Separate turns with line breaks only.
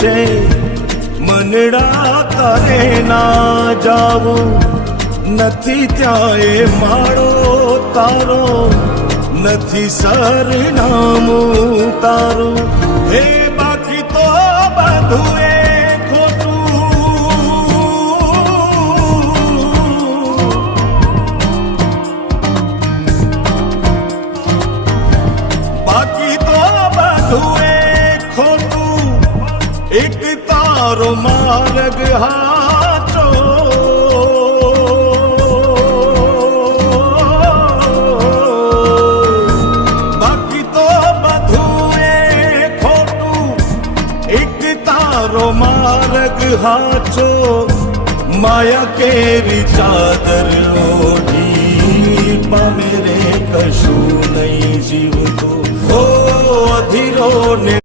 છે. મનડા તારે ના જાવું. નથી ત્યાં એ માળો તારો. નથી સરનામું તારું. હે બાકી તો બધું એ બાકી તો બધું একটি তার মার্গ হাত বাকি তো বধুয়ে খোটু একটি তার মার্গ হাত মায়া কেরি চাদর ওঢি পামেরে কশু নই জীব তো ও অধীরো